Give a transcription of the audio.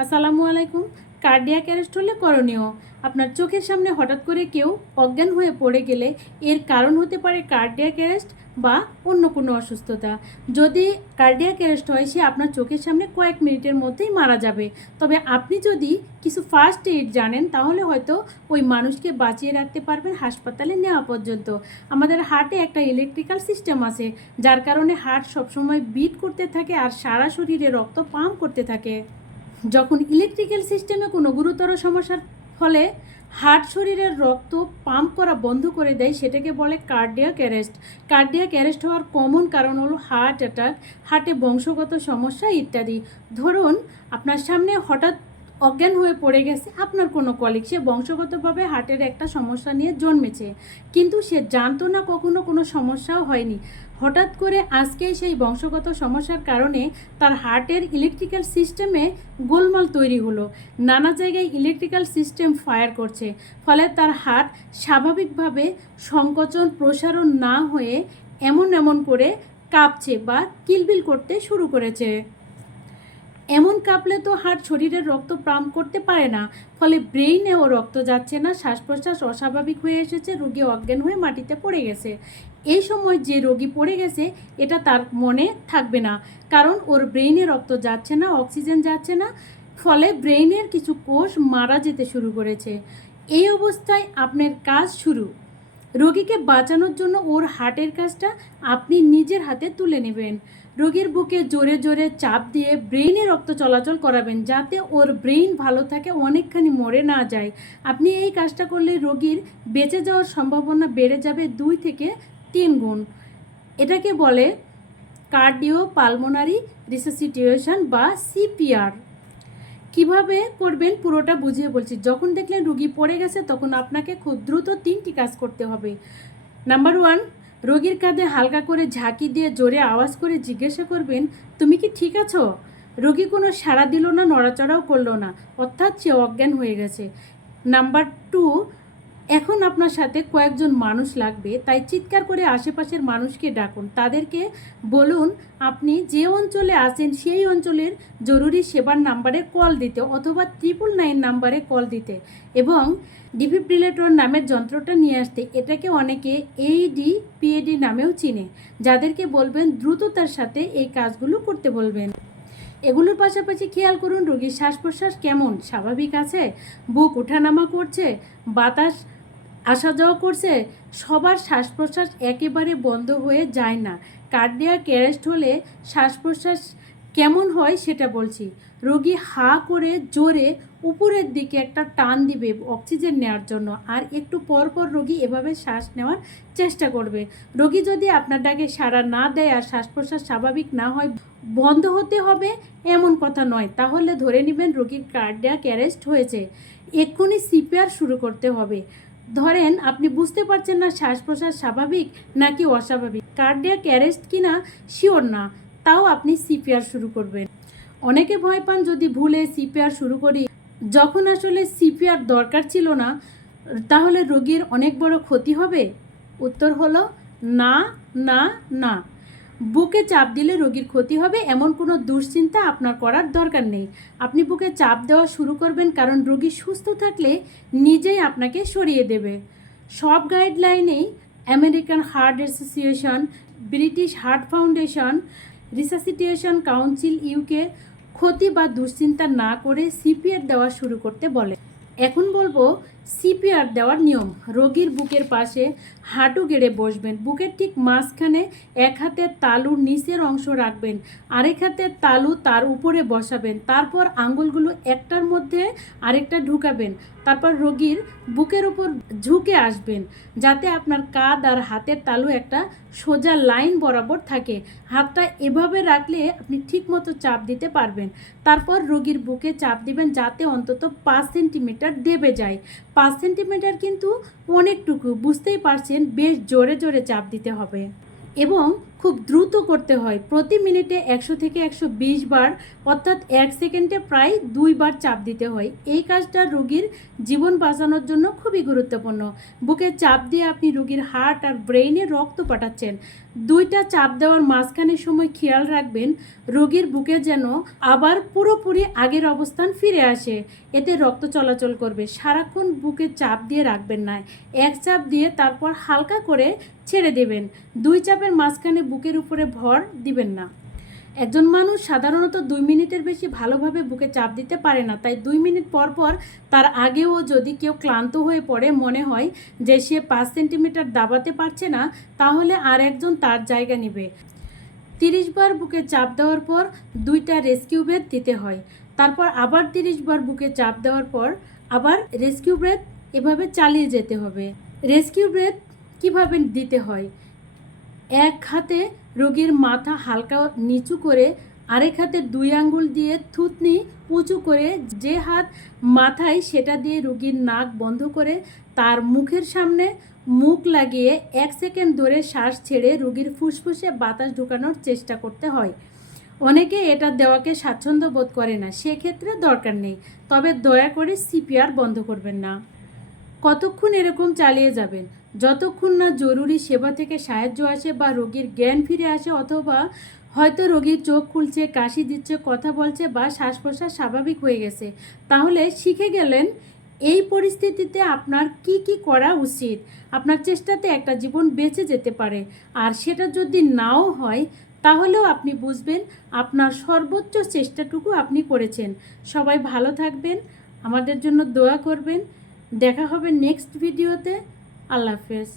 আসসালামু আলাইকুম। Cardiac arrest হলে করণীয়। আপনার চোখের সামনে হঠাৎ করে কেউ অজ্ঞান হয়ে পড়ে গেলে এর কারণ হতে পারে কার্ডিয়াক অ্যারেস্ট বা অন্য কোনো অসুস্থতা। যদি কার্ডিয়াক অ্যারেস্ট হয়, সে আপনার চোখের সামনে কয়েক মিনিটের মধ্যেই মারা যাবে। তবে আপনি যদি কিছু ফার্স্ট এইড জানেন, তাহলে হয়তো ওই মানুষকে বাঁচিয়ে রাখতে পারবেন হাসপাতালে নেওয়া পর্যন্ত। আমাদের হার্টে একটা ইলেকট্রিক্যাল সিস্টেম আছে, যার কারণে হার্ট সবসময় বিট করতে থাকে আর সারা শরীরে রক্ত পাম্প করতে থাকে। যখন ইলেকট্রিক্যাল সিস্টেমে কোনো গুরুতর সমস্যার ফলে হার্ট শরীরের রক্ত পাম্প করা বন্ধ করে দেয়, সেটাকে বলে কার্ডিয়াক অ্যারেস্ট। কার্ডিয়াক অ্যারেস্ট হওয়ার কমন কারণ হলো হার্ট অ্যাটাক, হার্টে বংশগত সমস্যা ইত্যাদি। ধরুন আপনার সামনে হঠাৎ অজ্ঞান হয়ে পড়ে গেছে আপনার কোনো কলিগ, সে বংশগতভাবে হার্টের একটা সমস্যা নিয়ে জন্মেছে, কিন্তু সে জানতো না কখনো কোনো সমস্যাও হয়নি। হঠাৎ করে আজকেই সেই বংশগত সমস্যার কারণে তার হার্টের ইলেকট্রিক্যাল সিস্টেমে গোলমাল তৈরি হলো, নানা জায়গায় ইলেকট্রিক্যাল সিস্টেম ফায়ার করছে, ফলে তার হার্ট স্বাভাবিকভাবে সংকোচন প্রসারণ না হয়ে এমন করে কাঁপছে বা কিলবিল করতে শুরু করেছে। এমন কাঁপলে তো হার্ট শরীরের রক্ত পাম্প করতে পারে না, ফলে ব্রেইনেও রক্ত যাচ্ছে না, শ্বাস প্রশ্বাস অস্বাভাবিক হয়ে এসেছে, রোগী অজ্ঞান হয়ে মাটিতে পড়ে গেছে। এই সময় যে রোগী পড়ে গেছে এটা তার মনে থাকবে না, কারণ ওর ব্রেইনে রক্ত যাচ্ছে না, অক্সিজেন যাচ্ছে না, ফলে ব্রেইনের কিছু কোষ মারা যেতে শুরু করেছে। এই অবস্থায় আপনার কাজ শুরু। রোগীকে বাঁচানোর জন্য ওর হার্টের কাজটা আপনি নিজের হাতে তুলে নেবেন। রোগীর বুকে জোরে জোরে চাপ দিয়ে ব্রেইনে রক্ত চলাচল করাবেন, যাতে ওর ব্রেইন ভালো থাকে, অনেকখানি মরে না যায়। আপনি এই কাজটা করলে রোগীর বেঁচে যাওয়ার সম্ভাবনা বেড়ে যাবে 2 থেকে 3 গুণ। এটাকে বলে কার্ডিও পালমোনারি রিসাসিটেশন বা সিপিআর। কিভাবে করবেন পুরোটা বুঝিয়ে বলছি। যখন দেখলেন রোগী পড়ে গেছে, তখন আপনাকে খুব দ্রুত 3টি কাজ করতে হবে। নাম্বার 1, রোগীর কাঁধে হালকা করে ঝাঁকি দিয়ে জোরে আওয়াজ করে জিজ্ঞাসা করবেন, তুমি কি ঠিক আছো? রোগী কোনো সাড়া দিল না, নড়াচড়াও করলো না, অর্থাৎ সে অজ্ঞান হয়ে গেছে। নাম্বার 2, এখন আপনার সাথে কয়েকজন মানুষ লাগবে, তাই চিৎকার করে আশেপাশের মানুষকে ডাকুন। তাদেরকে বলুন আপনি যে অঞ্চলে আছেন সেই অঞ্চলের জরুরি সেবার নাম্বারে কল দিতে, অথবা 999 নাম্বারে কল দিতে, এবং ডিফিব্রিলেটর নামের যন্ত্রটা নিয়ে আসতে। এটাকে অনেকে এইডি পিএডি নামেও চিনে। যাদেরকে বলবেন দ্রুততার সাথে এই কাজগুলো করতে বলবেন। এগুলোর পাশাপাশি খেয়াল করুন রোগীর শ্বাস প্রশ্বাস কেমন, স্বাভাবিক আছে, বুক ওঠানামা করছে, বাতাস আসা যাওয়া করছে। সবার শ্বাস প্রশ্বাস একেবারে বন্ধ হয়ে যায় না। কার্ডিয়াক অ্যারেস্ট হলে শ্বাস প্রশ্বাস কেমন হয় সেটা বলছি। রোগী হা করে জোরে উপরের দিকে একটা টান দিবে অক্সিজেন নেওয়ার জন্য, আর একটু পর পর রোগী এভাবে শ্বাস নেওয়ার চেষ্টা করবে। রোগী যদি আপনার ডাকে সাড়া না দেয় আর শ্বাস প্রশ্বাস স্বাভাবিক না হয়, বন্ধ হতে হবে এমন কথা নয়, তাহলে ধরে নেবেন রোগীর কার্ডিয়াক অ্যারেস্ট হয়েছে। এক্ষুনি সিপিআর শুরু করতে হবে। ধরেন আপনি বুঝতে পারছেন না শ্বাস প্রশ্বাস স্বাভাবিক নাকি অস্বাভাবিক, কার্ডিয়াক অ্যারেস্ট কিনা শিওর না, তাও আপনি সিপিআর শুরু করবেন। অনেকে ভয় পান যদি ভুলে সিপিআর শুরু করি, যখন আসলে সিপিআর দরকার ছিল না, তাহলে রোগীর অনেক বড় ক্ষতি হবে। উত্তর হলো না, না, না। বুকে চাপ দিলে রোগীর ক্ষতি হবে এমন কোনো দুশ্চিন্তা আপনার করার দরকার নেই। আপনি বুকে চাপ দেওয়া শুরু করবেন, কারণ রোগী সুস্থ থাকলে নিজেই আপনাকে সরিয়ে দেবে। সব গাইডলাইনেই American heart association, British heart foundation, resuscitation council UK ক্ষতি বা দুশ্চিন্তা না করে সিপিআর দেওয়া শুরু করতে বলে। এখন বলবো সিপিআর দেওয়ার নিয়ম। রোগীর বুকের পাশে হাঁটু গেড়ে বসবেন, বুকের ঠিক মাঝখানে এক হাতের তালুর নিচের অংশ রাখবেন, আরেক হাতের তালু তার উপরে বসাবেন, তারপর আঙ্গুলগুলো একটার মধ্যে আরেকটা ঢুকাবেন, তারপর রোগীর বুকের উপর ঝুঁকে আসবেন, যাতে আপনার কাঁধ আর হাতের তালু একটা সোজা লাইন বরাবর থাকে। হাতটা এভাবে রাখলে আপনি ঠিকমতো চাপ দিতে পারবেন। তারপর রোগীর বুকে চাপ দিবেন, যাতে অন্তত 5 সেন্টিমিটার দেবে যায়। 5 সেন্টিমিটার কিন্তু অনেকটুকু, বুঝতেই পারছেন, বেশ জোরে জোরে চাপ দিতে হবে এবং খুব দ্রুত করতে হয়। প্রতি মিনিটে 100 থেকে 120 বার, অর্থাৎ 1 সেকেন্ডে প্রায় 2 বার চাপ দিতে হয়। এই কাজটা রোগীর জীবন বাঁচানোর জন্য খুবই গুরুত্বপূর্ণ। বুকে চাপ দিয়ে আপনি রোগীর হার্ট আর ব্রেইনে রক্ত পাঠাচ্ছেন। 2টা চাপ দেওয়ার মাঝখানের সময় খেয়াল রাখবেন রোগীর বুকে যেন আবার পুরোপুরি আগের অবস্থান ফিরে আসে, এতে রক্ত চলাচল করবে। সারাক্ষণ বুকে চাপ দিয়ে রাখবেন না, এক চাপ দিয়ে তারপর হালকা করে ছেড়ে দেবেন। 2 চাপের মাঝখানে বুকের উপরে ভর দিবেন না। একজন মানুষ সাধারণত 2 মিনিটের বেশি ভালোভাবে বুকে চাপ দিতে পারে না, তাই 2 মিনিট পর পর তার আগেও যদি কেউ ক্লান্ত হয়ে পড়ে, মনে হয় যে সে 5 সেন্টিমিটার দাবাতে পারছে না, তাহলে আর একজন তার জায়গা নেবে। 30 বার বুকে চাপ দেওয়ার পর 2টা রেস্কিউ ব্রেথ দিতে হয়। তারপর আবার 30 বার বুকে চাপ দেওয়ার পর আবার রেস্কিউ ব্রেথ, এভাবে চালিয়ে যেতে হবে। রেস্কিউ ব্রেথ কীভাবে দিতে হয়? এক হাতে রোগীর মাথা হালকা নিচু করে, আরেক হাতে 2 আঙ্গুল দিয়ে থুতনি উঁচু করে, যে হাত মাথায় সেটা দিয়ে রোগীর নাক বন্ধ করে তার মুখের সামনে মুখ লাগিয়ে 1 সেকেন্ড ধরে শ্বাস ছেড়ে রোগীর ফুসফুসে বাতাস ঢোকানোর চেষ্টা করতে হয়। অনেকে এটা দেওয়াকে স্বাচ্ছন্দ্য বোধ করে না, সেক্ষেত্রে দরকার নেই। তবে দয়া করে সিপিআর বন্ধ করবেন না। কতক্ষণ এরকম চালিয়ে যাবেন? যতক্ষণ না জরুরি সেবা থেকে সাহায্য আসে বা রোগীর জ্ঞান ফিরে আসে, অথবা হয়তো রোগীর চোখ খুলছে, কাশি দিচ্ছে, কথা বলছে বা শ্বাস প্রশ্বাস স্বাভাবিক হয়ে গেছে। তাহলে শিখে গেলেন এই পরিস্থিতিতে আপনার কি কি করা উচিত। আপনার চেষ্টাতে একটা জীবন বেঁচে যেতে পারে, আর সেটা যদি নাও হয় তাহলেও আপনি বুঝবেন আপনার সর্বোচ্চ চেষ্টাটুকু আপনি করেছেন। সবাই ভালো থাকবেন, আমাদের জন্য দোয়া করবেন। দেখা হবে নেক্সট ভিডিওতে। আল্লাহ হাফেজ।